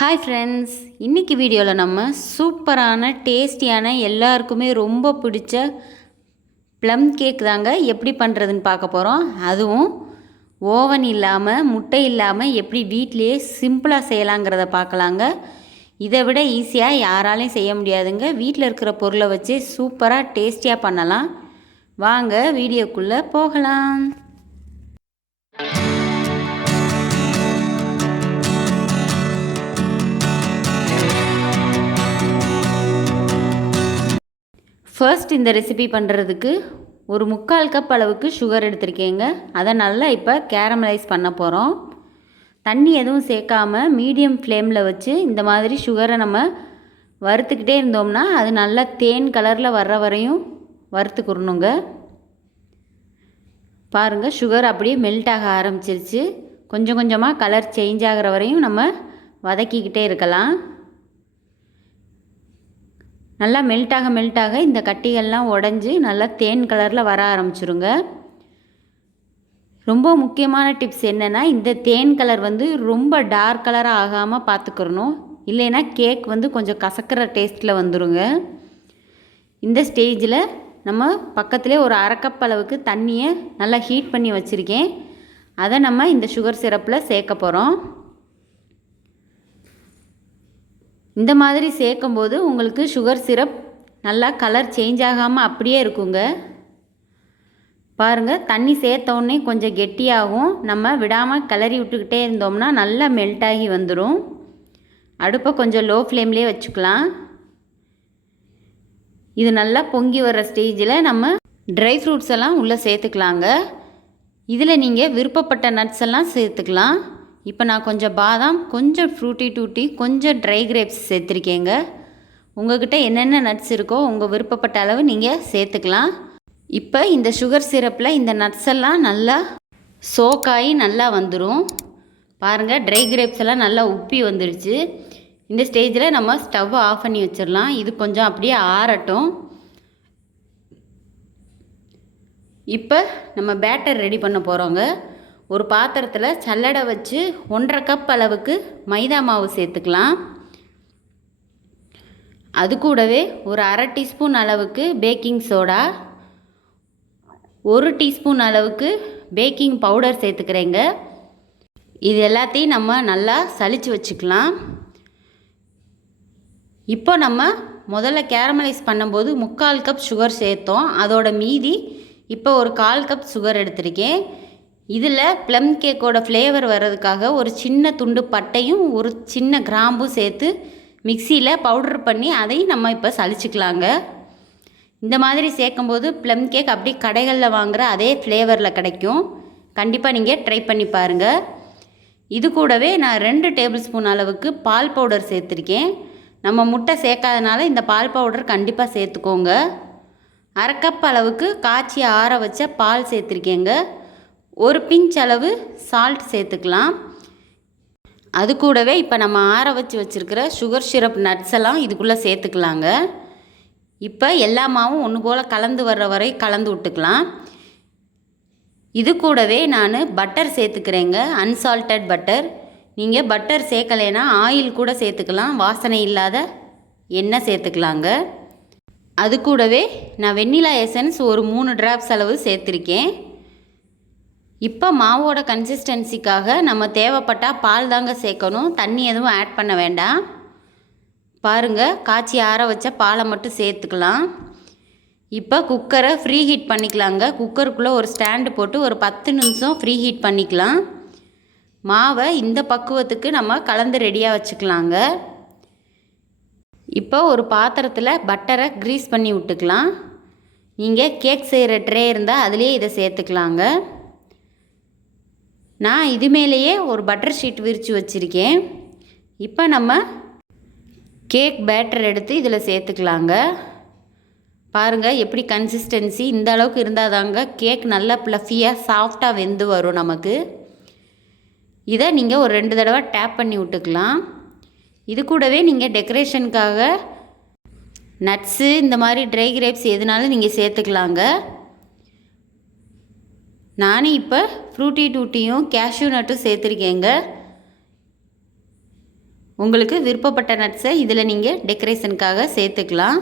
Hi friends இன்றைக்கி வீடியோவில் நம்ம சூப்பரான டேஸ்டியான எல்லாருக்குமே ரொம்ப பிடிச்ச ப்ளம் கேக் தாங்க எப்படி பண்ணுறதுன்னு பார்க்க போகிறோம் அதுவும் ஓவன் இல்லாமல் முட்டை இல்லாமல் எப்படி வீட்டிலையே சிம்பிளாக செய்யலாங்கிறத பார்க்கலாங்க. இதை விட ஈஸியாக யாராலையும் செய்ய முடியாதுங்க. வீட்டில் இருக்கிற பொருளை வச்சு சூப்பராக டேஸ்டியாக பண்ணலாம். வாங்க வீடியோக்குள்ளே போகலாம். ஃபர்ஸ்ட் இந்த ரெசிபி பண்ணுறதுக்கு ஒரு முக்கால் கப் அளவுக்கு சுகர் எடுத்திருக்கேங்க. அதை நல்லா இப்போ கேரமலைஸ் பண்ண போகிறோம் தண்ணி எதுவும் சேர்க்காம மீடியம் ஃப்ளேமில் வச்சு இந்த மாதிரி சுகரை நம்ம வறுத்துக்கிட்டே இருந்தோம்னா அது நல்லா தேன் கலரில் வர்ற வரையும் வறுத்துக்கிறணுங்க பாருங்கள் சுகர் அப்படியே மெல்ட் ஆக ஆரம்பிச்சிருச்சு. கொஞ்சம் கொஞ்சமாக கலர் சேஞ்ச் ஆகிற வரையும் நம்ம வதக்கிக்கிட்டே இருக்கலாம். நல்லா மெல்ட்டாக மெல்ட்டாக இந்த கட்டிகள்லாம் உடஞ்சி நல்லா தேன் கலரில் வர ஆரம்பிச்சிருங்க. ரொம்ப முக்கியமான டிப்ஸ் என்னென்னா இந்த தேன் கலர் வந்து ரொம்ப டார்க் கலராக ஆகாமல் பார்த்துக்கிறணும் இல்லைன்னா கேக் வந்து கொஞ்சம் கசக்கிற டேஸ்ட்டில் வந்துடுங்க இந்த ஸ்டேஜில் நம்ம பக்கத்துலேயே ஒரு அரைக்கப் அளவுக்கு தண்ணியை நல்லா ஹீட் பண்ணி வச்சுருக்கேன். அதை நம்ம இந்த சுகர் சிரப்பில் சேர்க்க போகிறோம் இந்த மாதிரி சேர்க்கும்போது உங்களுக்கு சுகர் சிரப் நல்லா கலர் சேஞ்ச் ஆகாமல் அப்படியே இருக்குங்க. பாருங்கள் தண்ணி சேர்த்தோடனே கொஞ்சம் கெட்டியாகும். நம்ம விடாமல் கிளறி விட்டுக்கிட்டே இருந்தோம்னா நல்லா மெல்ட் ஆகி வந்துடும் அடுப்பை கொஞ்சம் லோ ஃப்ளேம்லேயே வச்சுக்கலாம். இது நல்லா பொங்கி வர்ற ஸ்டேஜில் நம்ம ட்ரை ஃப்ரூட்ஸ் எல்லாம் உள்ளே சேர்த்துக்கலாங்க. இதில் நீங்கள் விருப்பப்பட்ட நட்ஸ் எல்லாம் சேர்த்துக்கலாம். இப்போ நான் கொஞ்சம் பாதாம் கொஞ்சம் ஃப்ரூட்டி டூட்டி கொஞ்சம் ட்ரை கிரேப்ஸ் சேர்த்துருக்கேங்க. உங்கள்கிட்ட என்னென்ன நட்ஸ் இருக்கோ உங்கள் விருப்பப்பட்ட அளவு நீங்கள் சேர்த்துக்கலாம். இப்போ இந்த சுகர் சிரப்பில் இந்த நட்ஸ் எல்லாம் நல்லா சோக்காகி நல்லா வந்துடும் பாருங்கள் ட்ரை கிரேப்ஸ் எல்லாம் நல்லா உப்பி வந்துடுச்சு இந்த ஸ்டேஜில் நம்ம ஸ்டவ்வை ஆஃப் பண்ணி வச்சிடலாம். இது கொஞ்சம் அப்படியே ஆறட்டும். இப்போ நம்ம பேட்டர் ரெடி பண்ண போகிறோங்க ஒரு பாத்திரத்தில் சல்லடை வச்சு ஒன்றரை கப் அளவுக்கு மைதா மாவு சேர்த்துக்கலாம். அது கூடவே ஒரு அரை டீஸ்பூன் அளவுக்கு பேக்கிங் சோடா ஒரு டீஸ்பூன் அளவுக்கு பேக்கிங் பவுடர் சேர்த்துக்கிறேங்க. இது எல்லாத்தையும் நம்ம நல்லா சளிச்சு வச்சுக்கலாம். இப்போ நம்ம முதல்ல கேரமலைஸ் பண்ணும்போது முக்கால் கப் சுகர் சேர்த்தோம். அதோட மீதி இப்போ ஒரு கால் கப் சுகர் எடுத்திருக்கேன். இதில் ப்ளம் கேக்கோட ஃப்ளேவர் வர்றதுக்காக ஒரு சின்ன துண்டு பட்டையும் ஒரு சின்ன கிராம்பும் சேர்த்து மிக்சியில் பவுடர் பண்ணி அதையும் நம்ம இப்போ சளிச்சிக்கலாங்க இந்த மாதிரி சேர்க்கும்போது ப்ளம் கேக் அப்படி கடைகளில் வாங்குகிற அதே ஃப்ளேவரில் கிடைக்கும். கண்டிப்பாக நீங்கள் ட்ரை பண்ணி பாருங்கள் இது கூடவே நான் ரெண்டு டேபிள் ஸ்பூன் அளவுக்கு பால் பவுடர் சேர்த்துருக்கேன். நம்ம முட்டை சேர்க்காதனால இந்த பால் பவுடர் கண்டிப்பாக சேர்த்துக்கோங்க. அரை கப் அளவுக்கு காய்ச்சி ஆற வச்ச பால் சேர்த்துருக்கேங்க. ஒரு பிஞ்ச் அளவு சால்ட் சேர்த்துக்கலாம். அது கூடவே இப்போ நம்ம ஆற வச்சு வச்சுருக்கிற சுகர் சிரப் நட்ஸ் எல்லாம் இதுக்குள்ளே சேர்த்துக்கலாங்க. இப்போ எல்லா மாவும் ஒன்று போல் கலந்து வர்ற வரை கலந்து விட்டுக்கலாம். இது கூடவே நான் பட்டர் சேர்த்துக்கிறேங்க. அன்சால்டட் பட்டர் நீங்கள் பட்டர் சேர்க்கலைன்னா ஆயில் கூட சேர்த்துக்கலாம். வாசனை இல்லாத எண்ணெய் சேர்த்துக்கலாங்க. அது கூடவே நான் வெண்ணிலா எசன்ஸ் ஒரு மூணு ட்ராப்ஸ் அளவு சேர்த்துருக்கேன். இப்போ மாவோட கன்சிஸ்டன்சிக்காக நம்ம தேவைப்பட்டால் பால் தாங்க சேர்க்கணும். தண்ணி எதுவும் ஆட் பண்ண வேண்டாம். பாருங்கள் காய்ச்சி ஆற வச்ச பாலை மட்டும் சேர்த்துக்கலாம். இப்போ குக்கரை ஃப்ரீ ஹீட் பண்ணிக்கலாங்க. குக்கருக்குள்ளே ஒரு ஸ்டாண்டு போட்டு ஒரு பத்து நிமிஷம் ஃப்ரீ ஹீட் பண்ணிக்கலாம். மாவை இந்த பக்குவத்துக்கு நம்ம கலந்து ரெடியாக வச்சுக்கலாங்க. இப்போ ஒரு பாத்திரத்தில் பட்டரை க்ரீஸ் பண்ணி விட்டுக்கலாம். நீங்கள் கேக் செய்கிற ட்ரே இருந்தால் அதுலேயே இதை சேர்த்துக்கலாங்க. நான் இது மேலேயே ஒரு பட்டர் ஷீட் விரித்து வச்சுருக்கேன். இப்போ நம்ம கேக் பேட்டர் எடுத்து இதில் சேர்த்துக்கலாங்க. பாருங்கள் எப்படி கன்சிஸ்டன்சி இந்த அளவுக்கு இருந்தால் தாங்க கேக் நல்லா ப்ளஃபியாக சாஃப்டாக வெந்து வரும் நமக்கு. இதை நீங்கள் ஒரு ரெண்டு தடவை டேப் பண்ணி விட்டுக்கலாம். இது கூடவே நீங்கள் டெக்கரேஷனுக்காக நட்ஸு இந்த மாதிரி ட்ரை கிரேப்ஸ் எதுனாலும் நீங்கள் சேர்த்துக்கலாங்க. நானும் இப்போ ஃப்ரூட்டி டூட்டியும் கேஷ்யூ நட்டும் சேர்த்துருக்கேங்க. உங்களுக்கு விருப்பப்பட்ட நட்ஸை இதில் நீங்கள் டெக்கரேஷனுக்காக சேர்த்துக்கலாம்.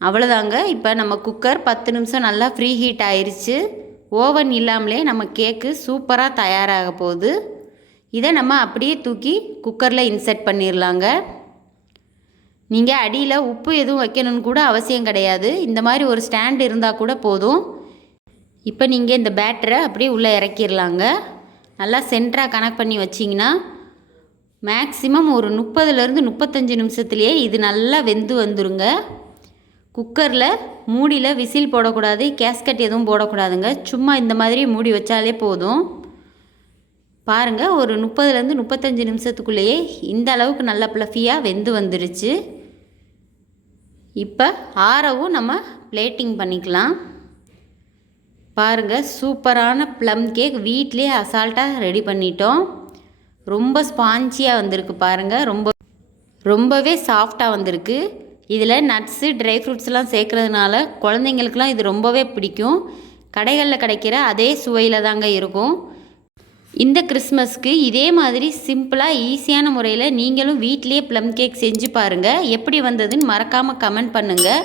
அவ்வளோதாங்க இப்போ நம்ம குக்கர் பத்து நிமிஷம் நல்லா ஃப்ரீ ஹீட் ஆயிடுச்சு ஓவன் இல்லாமலே நம்ம கேக்கு சூப்பராக தயாராக போகுது. இதை நம்ம அப்படியே தூக்கி குக்கரில் இன்சர்ட் பண்ணிடலாங்க நீங்கள் அடியில் உப்பு எதுவும் வைக்கணும்னு கூட அவசியம் கிடையாது. இந்த மாதிரி ஒரு ஸ்டாண்ட் இருந்தால் கூட போதும். இப்போ நீங்கள் இந்த பேட்டரை அப்படியே உள்ளே இறக்கிடலாங்க. நல்லா சென்டராக கனெக்ட் பண்ணி வச்சிங்கன்னா மேக்ஸிமம் ஒரு முப்பதுலேருந்து முப்பத்தஞ்சு நிமிஷத்துலேயே இது நல்லா வெந்து வந்துருங்க. குக்கரில் மூடியில் விசில் போடக்கூடாது கேஸ்கட் எதுவும் போடக்கூடாதுங்க. சும்மா இந்த மாதிரி மூடி வச்சாலே போதும். பாருங்கள் ஒரு முப்பதுலேருந்து முப்பத்தஞ்சு நிமிஷத்துக்குள்ளேயே இந்த அளவுக்கு நல்லா ப்ளஃபியாக வெந்து வந்துருச்சு. இப்போ ஆறவும் நம்ம பிளேட்டிங் பண்ணிக்கலாம். பாருங்கள் சூப்பரான ப்ளம் கேக் வீட்டிலே அசால்ட்டாக ரெடி பண்ணிட்டோம். ரொம்ப ஸ்பாஞ்சியாக வந்திருக்கு பாருங்கள் ரொம்ப ரொம்பவே சாஃப்டாக வந்திருக்கு. இதில் நட்ஸு ட்ரை ஃப்ரூட்ஸ்லாம் சேர்க்குறதுனால குழந்தைங்களுக்குலாம் இது ரொம்பவே பிடிக்கும். கடைகளில் கிடைக்கிற அதே சுவையில் தாங்க இருக்கும். இந்த கிறிஸ்மஸ்க்கு இதே மாதிரி சிம்பிளாக ஈஸியான முறையில் நீங்களும் வீட்டிலேயே ப்ளம் கேக் செஞ்சு பாருங்கள் எப்படி வந்ததுன்னு மறக்காமல் கமெண்ட் பண்ணுங்கள்